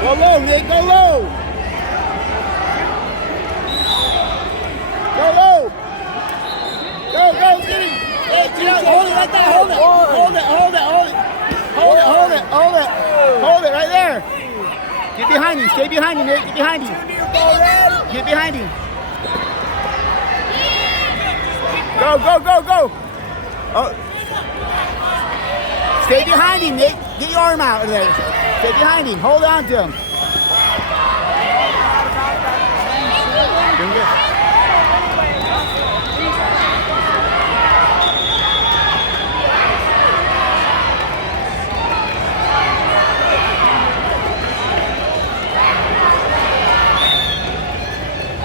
Go low, Nick, go low. Go low. Go, get him. Hey, hold it like that, hold it. Hold it right there. Get behind him, stay behind him, Nick, get behind him. Get behind him. Go. Oh. Stay behind him, Nick. Get your arm out of there. Stay behind him. Hold on to him. Doing good.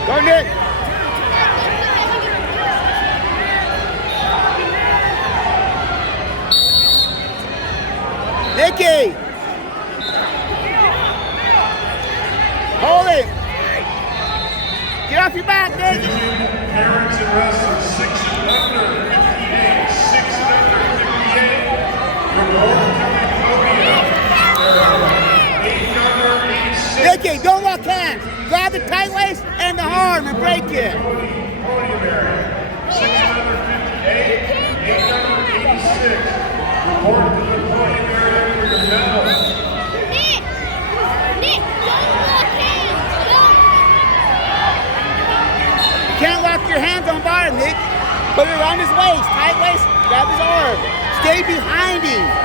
Go, Nick. Nicky! Hold it! Get off your back, Nick! Parents and wrestlers 6 and under 58, 6 and under 58. Reward coming podium. 8 under 86. Nicky, don't lock hands. Grab the tight waist and the arm and break it. Podium area. 6 and under 58, 8 under 86. Report to the podium area for your medal. Nick, don't lock hands. You can't lock your hands on bottom, Nick. Put it around his waist, tight waist, grab his arm. Stay behind him.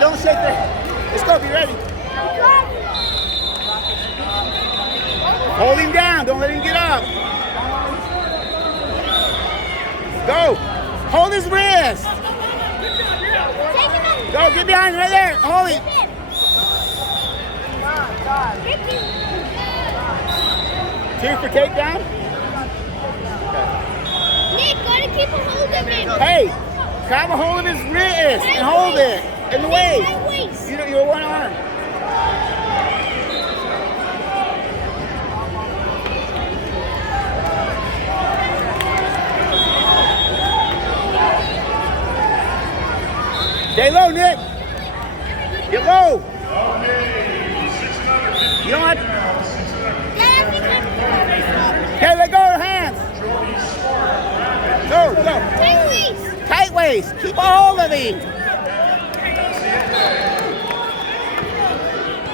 Don't shake that. Let's go, be ready. Hold him down, don't let him get up. Go. Hold his wrist. Go, get behind him right there. Hold him. Two for takedown. Nick, gotta keep a hold of him. Hey, grab a hold of his wrist and hold it. In the way. You know, you're one arm. Stay low, Nick. Get low. You don't have to. Okay, let go of your hands. Go. Tight waist. Tight waist. Keep a hold of him.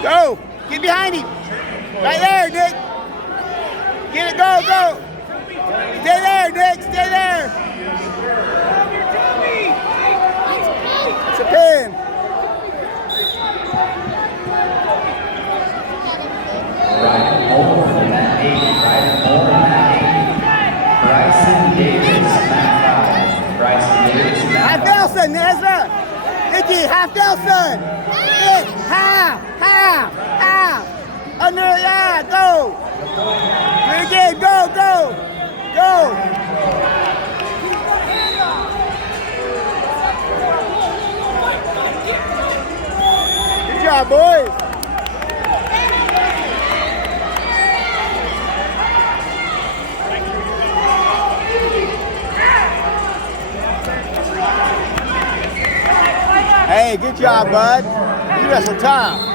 Go! Get behind him! Right there, Nick! Get it, go! Stay there, Nick! Stay there! It's a pin! Ryan Moore from that 8. Bryson Davis, Matt 5. Half Nelson, Ezra! Nicky, half Nelson! Nick, half! Under, yeah, go! Do it again, go! Good job, boys! Hey, good job, bud. You wrestled tough.